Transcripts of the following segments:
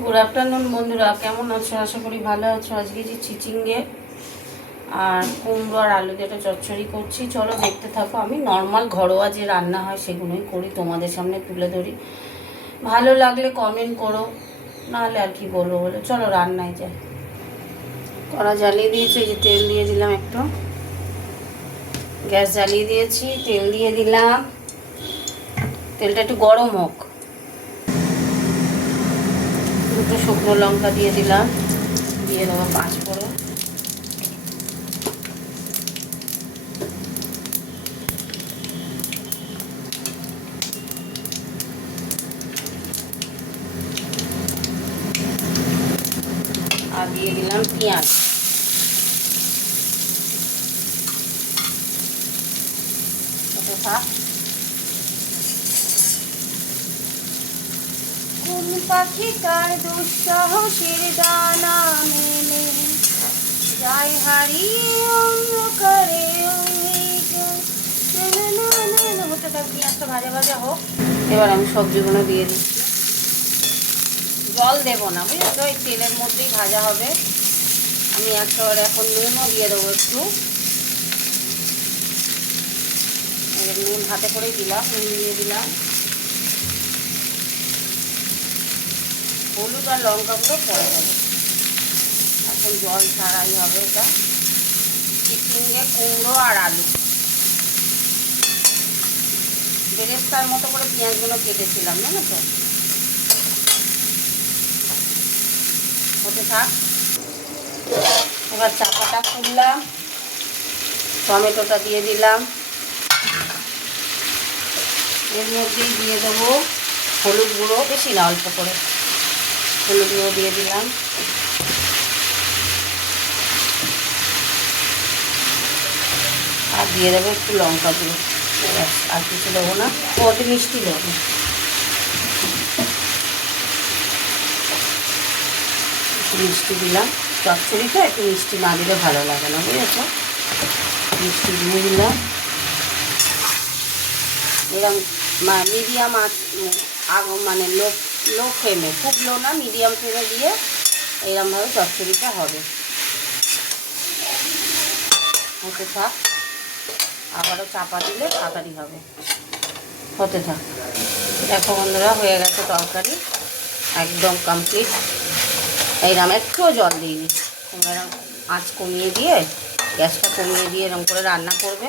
Good afternoon বন্ধুরা, কেমন আছো? আশা করি ভালো আছো। আজকে যে চিচিঙ্গে আর কুমড়ো আর আলু দিয়ে একটা চচ্চড়ি করছি, চলো দেখতে থাকো। আমি নর্মাল ঘরোয়া যে রান্না হয় সেগুলোই করি, তোমাদের সামনে তুলে ধরি। ভালো লাগলে কমেন্ট করো, নাহলে আর কি বলবো বলে চলো রান্নায় যাই। কড়া জ্বালিয়ে দিয়েছি, এই যে তেল দিয়ে দিলাম একটু, গ্যাস জ্বালিয়ে দিয়েছি, তেল দিয়ে দিলাম। তেলটা একটু গরম হোক, দুটো শুকনো লঙ্কা দিয়ে দিলাম, দিয়ে দেবো 5 ফোড়ন, আর দিয়ে দিলাম পেঁয়াজ। ওটা থাক। কোন পাখি তার দুঃসাহসের দানা মেলে যায় হারিয়ে অন্ধকারে। হতে থাক, পেঁয়াজটা ভাজা ভাজা হোক। এবার আমি সবজিগুলো দিয়ে দিচ্ছি, জল দেবো না বুঝেছো, এই তেলের মধ্যেই ভাজা হবে। আমি একেবারে এখন নুনও দিয়ে দেবো একটু, নুন হাতে করেই দিলাম, নুন দিয়ে দিলাম, হলুদ আর লঙ্কাগুলো পরে দেবো। এখন জল ছাড়াই হবে এটা। চিচিঙ্গে, কুমড়ো আর আলু বেরেস্তার মতো করে পেঁয়াজগুলো কেটেছিলাম, জানো তো। হতে থাক। এবার চাপাটা খুললাম, টমেটোটা দিয়ে দিলাম, এর মধ্যেই দিয়ে দেবো হলুদ গুঁড়ো, বেশি না অল্প করে হলুদ গুঁড়ো দিয়ে দিলাম, আর দিয়ে দেবো একটু লঙ্কা গুঁড়ো, আর কিছু দেবো না। ওতে মিষ্টি দেবো, একটু মিষ্টি দিলাম। চচ্চড়িটা একটু মিষ্টি না দিলে ভালো লাগে না, বুঝেছো। মিষ্টি দিয়ে দিলাম। এরকম মিডিয়াম মানে লো ফ্লেমে, খুব লো না, মিডিয়াম ফ্লেমে দিয়ে এরকমভাবে চচ্চড়িটা হবে। হতে থাক, আবারও চাপা দিলে তাড়াতাড়ি হবে। হতে থাক। দেখো বন্ধুরা, হয়ে গেছে তরকারি, একদম কমপ্লিট। এইরকম একটুও জল দিইনি। তোমরা এরকম আঁচ কমিয়ে দিয়ে, গ্যাসটা কমিয়ে দিয়ে এরকম করে রান্না করবে,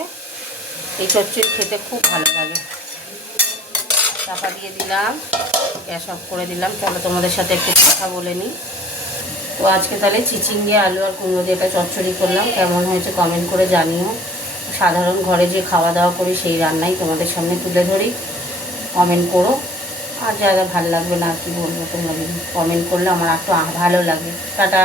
এই চচ্চড়ি খেতে খুব ভালো লাগে। চাপা দিয়ে দিলাম, গ্যাস অফ করে দিলাম। চলো তোমাদের সাথে একটু কথা বলে নিই। তো আজকে তাহলে চিচিঙ্গে, আলু আর কুমড়ো দিয়ে একটা চচ্চড়ি করলাম। কেমন হয়েছে কমেন্ট করে জানিও। সাধারণ ঘরে যে খাওয়া দাওয়া করি সেই রান্নাই তোমাদের সামনে তুলে ধরি, কমেন্ট করো। আর যারা ভালো লাগবে না, আর কি বলবো, তোমরা কমেন্ট করলে আমার একটু ভালো লাগে। টাটা।